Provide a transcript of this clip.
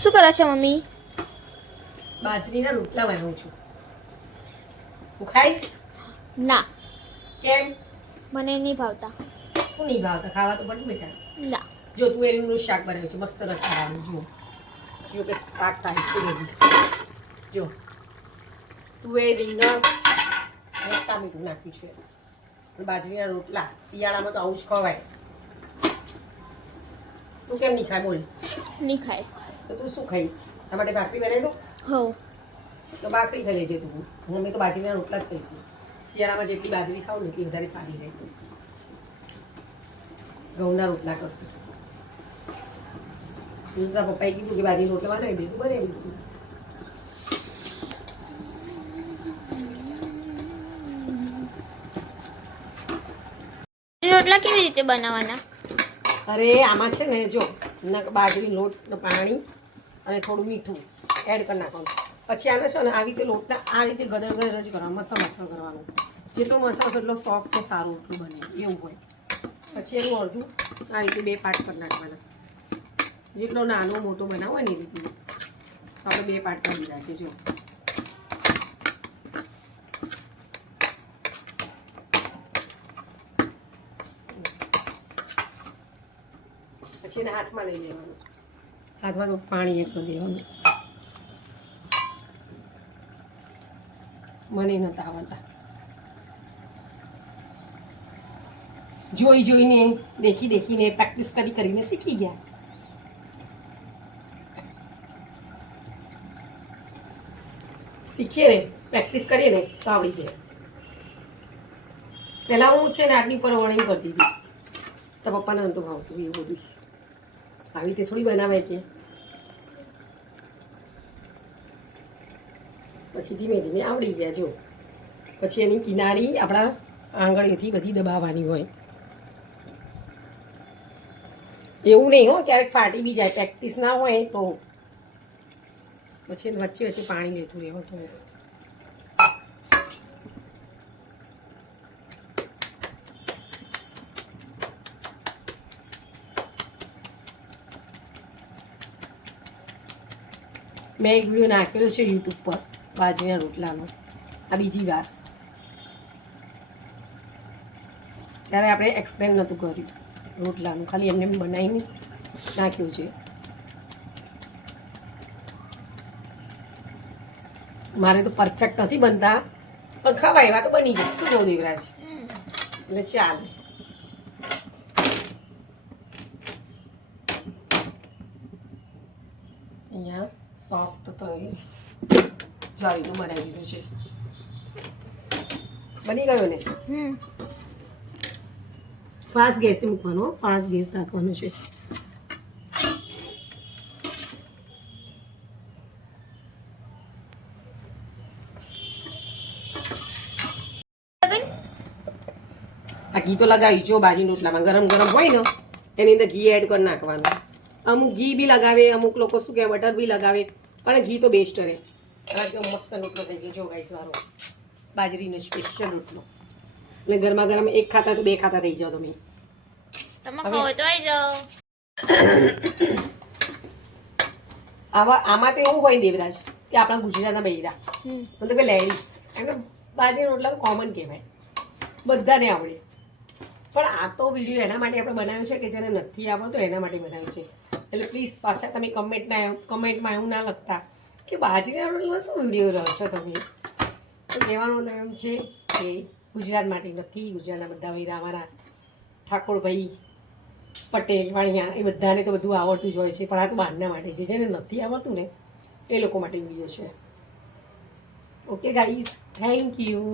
શું કરો છો મમ્મી? બાજરીના રોટલા બનાવું છું. તું ખાઈશ? ના, કેમ? મને નહીં ભાવતા. શું નહીં ભાવતા? ખાવા તો પડે બેટા. ના. જો તું એનું શાક બનાવ્યું છે મસ્ત રસાવાળું. જો જો કે શાક થાય છે રેડી. જો તું એ રીંગણ અને ટામેટું નાખ્યું છે. બાજરીના રોટલા શિયાળામાં તો આવું જ ખવાય. તું કેમ નહીં ખાય બોલ? નહીં ખાય. તો તું શું ખાઈશ? તમારા માટે ભાખરી બનાવી દઉં? હો. તો ભાખરી ખાઈ લેજે તું. અમે તો બાજરીના રોટલા જ ખાઈશું. શિયાળામાં જેટલી બાજરી ખાવ ને એટલી વધારે સારી રહે. ઘઉંના રોટલા કરતું. તારા પપ્પાએ કીધું કે બાજરી રોટલા બનાવી દે, તું બનાવીશું. રોટલા કેવી રીતે બનાવવાના? અરે આમાં છે ને જો બાજરી લોટ પાણી અને થોડું મીઠું એડ કરી નાખવાનું. પછી આને છે ને આવી રીતે લોટના આ રીતે ગદર ગદર જ કરવાનું, મસળ કરવાનું. જેટલો મસાલો એટલો સોફ્ટ ને સારું એટલું બને એવું હોય. પછી એનું અડધું આ રીતે બે પાર્ટ કરી નાખવાના. જેટલો નાનો મોટો બનાવો હોય ને એ રીતનું. આપણે બે પાર્ટ કરી દીધા છે જો. પછી એને હાથમાં લઈ લેવાનું. હાથમાં તો પાણી એડ કરી દેવાનું. મને નતા આવડતા. જોઈ જોઈને દેખી દેખીને પ્રેક્ટિસ કરીને શીખી ગયા. શીખીએ ને પ્રેક્ટિસ કરીએ ને તો આવડી જાય. પહેલાં હું છે ને આટલી ઉપર વણી કરતી હતી. તો પપ્પાને નહોતું ભાવતું એવું બધું. આવી રીતે થોડી બનાવાય કે. પછી ધીમે ધીમે આવડી ગયા જો. પછી એની કિનારી આપણા આંગળીઓથી બધી દબાવવાની હોય. એવું નહીં હો ક્યારેક ફાટી બી જાય. પ્રેક્ટિસ ના હોય તો પછી વચ્ચે વચ્ચે પાણી લેતું રહેવું તો. મેં એક વિડીયો નાખેલો છે યુટ્યુબ પર બાજરીના રોટલાનો. આ બીજી વાર. ત્યારે આપણે એક્સપ્લેન નહોતું કર્યું રોટલાનું, ખાલી એમને બનાવીને નાખ્યું છે. મારે તો પરફેક્ટ નથી બનતા પણ ખવાય એવા તો બની જાય. શું કહું દેવરાજ? એટલે ચાલે. અહીંયા સોફ્ટ તો જાળીનું બનાવી દીધું છે. બની ગયો ને? ફાસ્ટ ગેસે મૂકવાનો, ફાસ્ટ ગેસ રાખવાનો છે. આ ઘી તો લગાવી જો બાજરી રોટલામાં ગરમ ગરમ હોય ને એની અંદર ઘી એડ કરી નાખવાનું. અમુક ઘી બી લગાવે, અમુક લોકો શું કહે બટર બી લગાવે, પણ ઘી તો બેસ્ટ રહે. એકદમ મસ્ત રોટલો થઈ ગયો જો ગાઈસ મારો બાજરીનો સ્પેશિયલ રોટલો. એટલે ગરમા ગરમ એક ખાતા તો બે ખાતા થઈ જાઓ તમે. આમાં તો એવું હોય દેવરાજ કે આપણા ગુજરાતના બૈરા મતલબ કે લેડીઝ એમને બાજરી રોટલા તો કોમન કહેવાય, બધાને આવડે. પણ આ તો વિડીયો એના માટે આપણે બનાવ્યો છે કે જેને નથી આવડતો એના માટે બનાવ્યો છે. એટલે પ્લીઝ પાછા તમે કમેન્ટમાં એવું ના લખતા કે બાજરીના રોટલા શું વિડીયો રહો છો તમે. તો કહેવાનો મતલબ એમ છે કે ગુજરાત માટે નથી, ગુજરાતના બધા વૈરા અમારા ઠાકોરભાઈ પટેલ વાણિયા એ બધાને તો બધું આવડતું જ હોય છે. પણ આ તો બહારના માટે છે, જેને નથી આવડતું ને એ લોકો માટે વિડીયો છે. Okay guys, thank you.